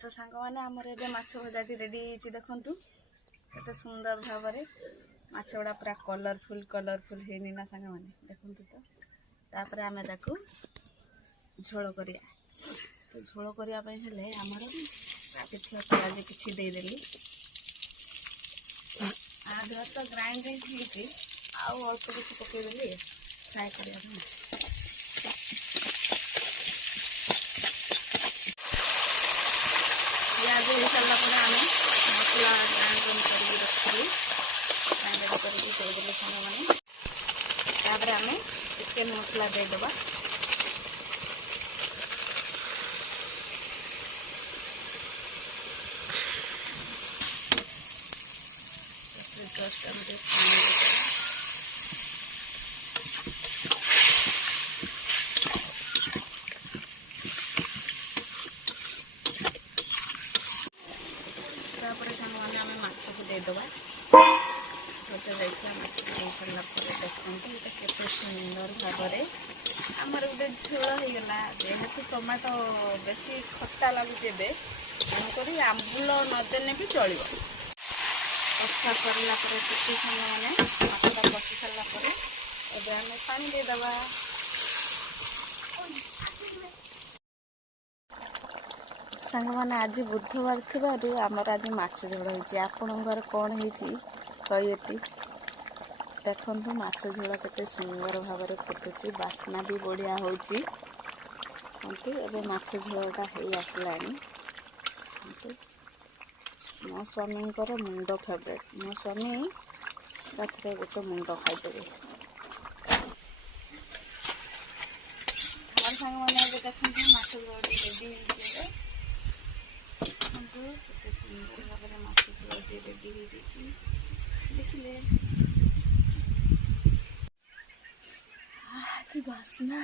तो सांग मैंने आमर ए माछ भजाटी रेडी देखु केते सुंदर भाव में माछ गुड़ा पूरा कलरफुल कलरफुल है ना सांग मैंने देखु तो तापर आम झोल करिया तो झोल करने हेले आमर काटिथिया पियाज किसी देदेली आधा तो ग्राइंडिंग होती आउ अल्प किसी पकईदेली फ्राए करने पियाज हो सारा आम मसला ग्राइंड कर रखी ग्राइंड करदेले सांग मैंने आम चिकेन मसला देदेबा जस्ट हम सारे आम माछ को देदेबा भजा जाइए माछ दे सारा देखते केते सुंदर भाव में आमर गोटे झोल होगला जेहेतु टमाटो बेसी खट्टा लगुचे तेणुक आंबुल नदेने भी चलो कषा करला समय मैंने माछटा कषि सारापर अब आम पानी देदेबा सांग मैंने आज बुधवार थी आमर आज माछ झोल होपर कौन होती देखु माछ झोल केते सुंदर भाव में फुटुची बास्ना भी बढ़िया होती माछ झोलटा हो आसला मो स्वामी मुंड फेवरेट मो स्वामी रात गोटे मुंड खाईदेवे सांग मैंने देखते माछ झोल रेडी केते सुंदर भाव में माछ झोल रेडी देखिले कि बास्ना